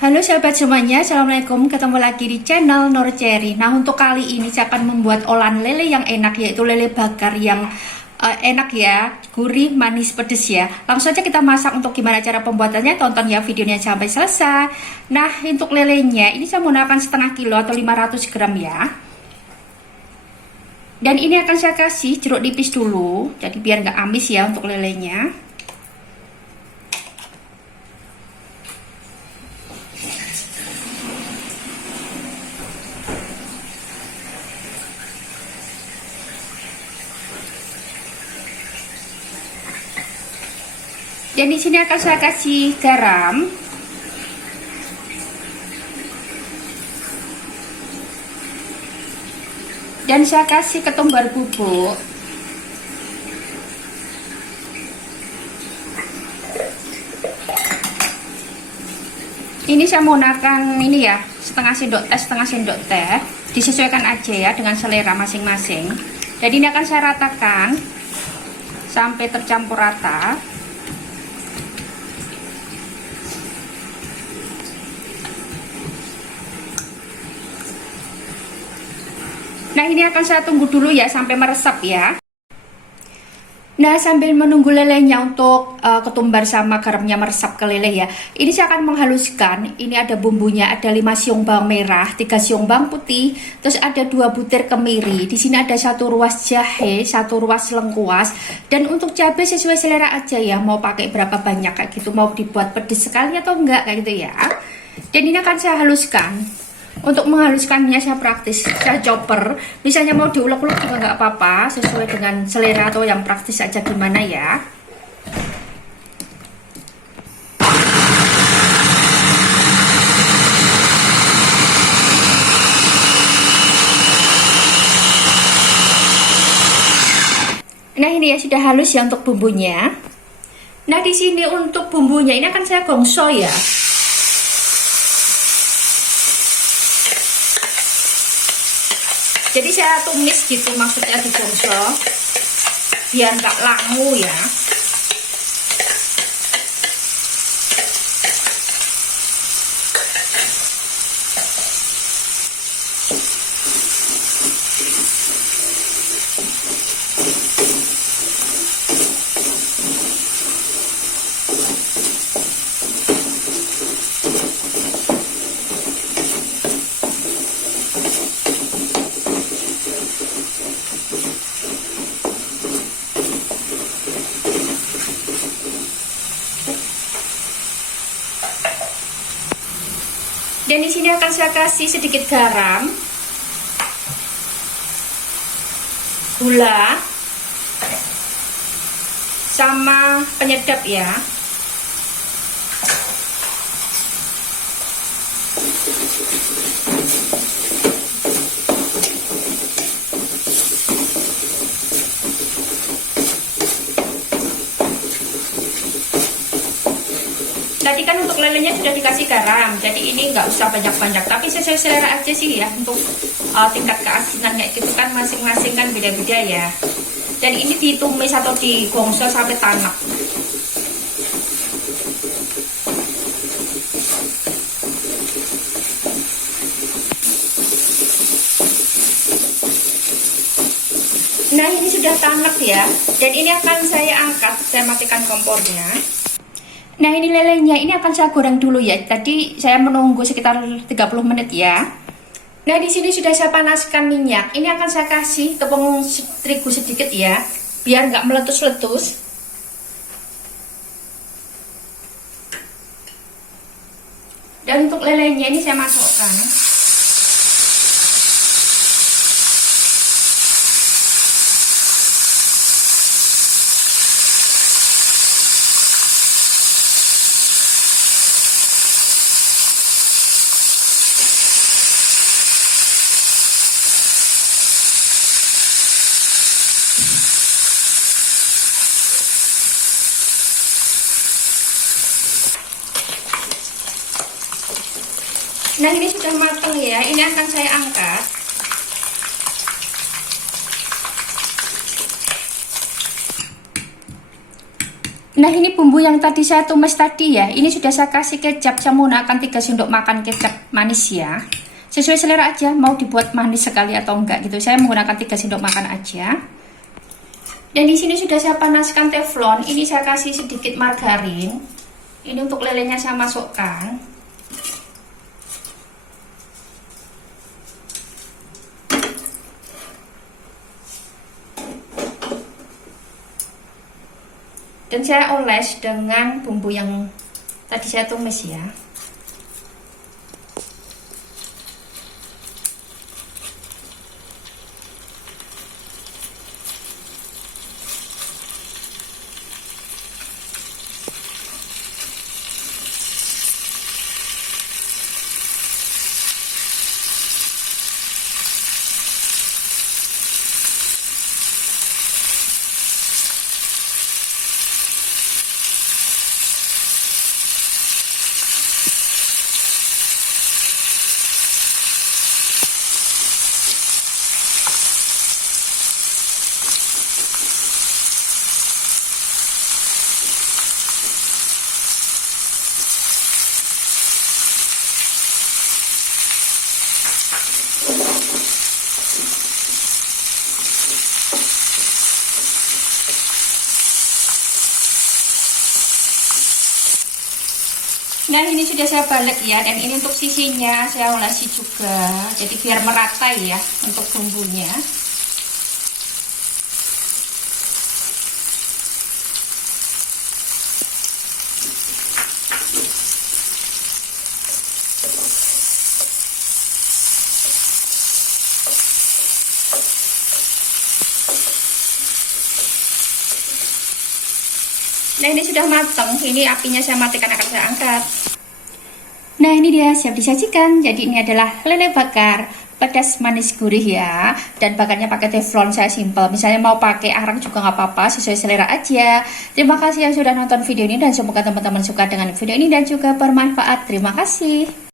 Halo sahabat semuanya, Assalamualaikum. Ketemu lagi di channel Nur Cherry. Nah, untuk kali ini saya akan membuat olahan lele yang enak, yaitu lele bakar yang enak ya, gurih, manis, pedes ya. Langsung saja kita masak. Untuk gimana cara pembuatannya, tonton ya videonya sampai selesai. Nah, untuk lelenya ini saya menggunakan setengah kilo atau 500 gram ya. Dan ini akan saya kasih jeruk nipis dulu, jadi biar nggak amis ya untuk lelenya. Dan di sini akan saya kasih garam. Dan saya kasih ketumbar bubuk. Ini saya menggunakan ini ya, setengah sendok teh. Disesuaikan aja ya dengan selera masing-masing. Jadi ini akan saya ratakan sampai tercampur rata. Nah, ini akan saya tunggu dulu ya sampai meresap ya. Nah, sambil menunggu lelenya untuk ketumbar sama garamnya meresap ke lele ya, ini saya akan menghaluskan. Ini ada bumbunya, ada 5 siung bawang merah, 3 siung bawang putih, terus ada 2 butir kemiri. Di sini ada 1 ruas jahe, 1 ruas lengkuas. Dan untuk cabai sesuai selera aja ya, mau pakai berapa banyak kayak gitu, mau dibuat pedes sekali atau enggak kayak gitu ya. Dan ini akan saya haluskan. Untuk menghaluskannya saya praktis, saya chopper. Misalnya mau diulek-ulek juga nggak apa-apa, sesuai dengan selera atau yang praktis aja gimana ya. Nah, ini ya sudah halus ya untuk bumbunya. Nah, di sini untuk bumbunya ini akan saya gongso ya. Jadi saya tumis gitu, maksudnya digongso biar nggak langu ya. Dan di sini akan saya kasih sedikit garam, gula, sama penyedap ya. Tadi kan untuk lelenya sudah dikasih garam, jadi ini nggak usah banyak-banyak, tapi sesuai selera aja sih ya. Untuk tingkat keasinannya itu kan masing-masing kan beda-beda ya. Dan ini ditumis atau digongso sampai tanak. Nah, ini sudah tanak ya, dan ini akan saya angkat, saya matikan kompornya. Nah, ini lelenya ini akan saya goreng dulu ya. Tadi saya menunggu sekitar 30 menit ya. Nah, di sini sudah saya panaskan minyak. Ini akan saya kasih tepung terigu sedikit ya, biar nggak meletus-letus. Dan untuk lelenya ini saya masukkan. Nah, ini sudah matang ya, ini akan saya angkat. Nah, ini bumbu yang tadi saya tumis tadi ya, ini sudah saya kasih kecap. Saya menggunakan 3 sendok makan kecap manis ya. Sesuai selera aja, mau dibuat manis sekali atau enggak gitu. Saya menggunakan 3 sendok makan aja. Dan di sini sudah saya panaskan teflon. Ini saya kasih sedikit margarin. Ini untuk lelenya saya masukkan. Dan saya oles dengan bumbu yang tadi saya tumis ya. Nah, ini sudah saya balik ya, dan ini untuk sisinya saya olesi juga, jadi biar merata ya untuk bumbunya. Nah, ini sudah matang, ini apinya saya matikan, akan saya angkat. Nah, ini dia siap disajikan. Jadi ini adalah lele bakar pedas manis gurih ya, dan bakarnya pakai teflon. Saya simple, misalnya mau pakai arang juga nggak apa-apa, sesuai selera aja. Terima kasih yang sudah nonton video ini, dan semoga teman-teman suka dengan video ini dan juga bermanfaat. Terima kasih.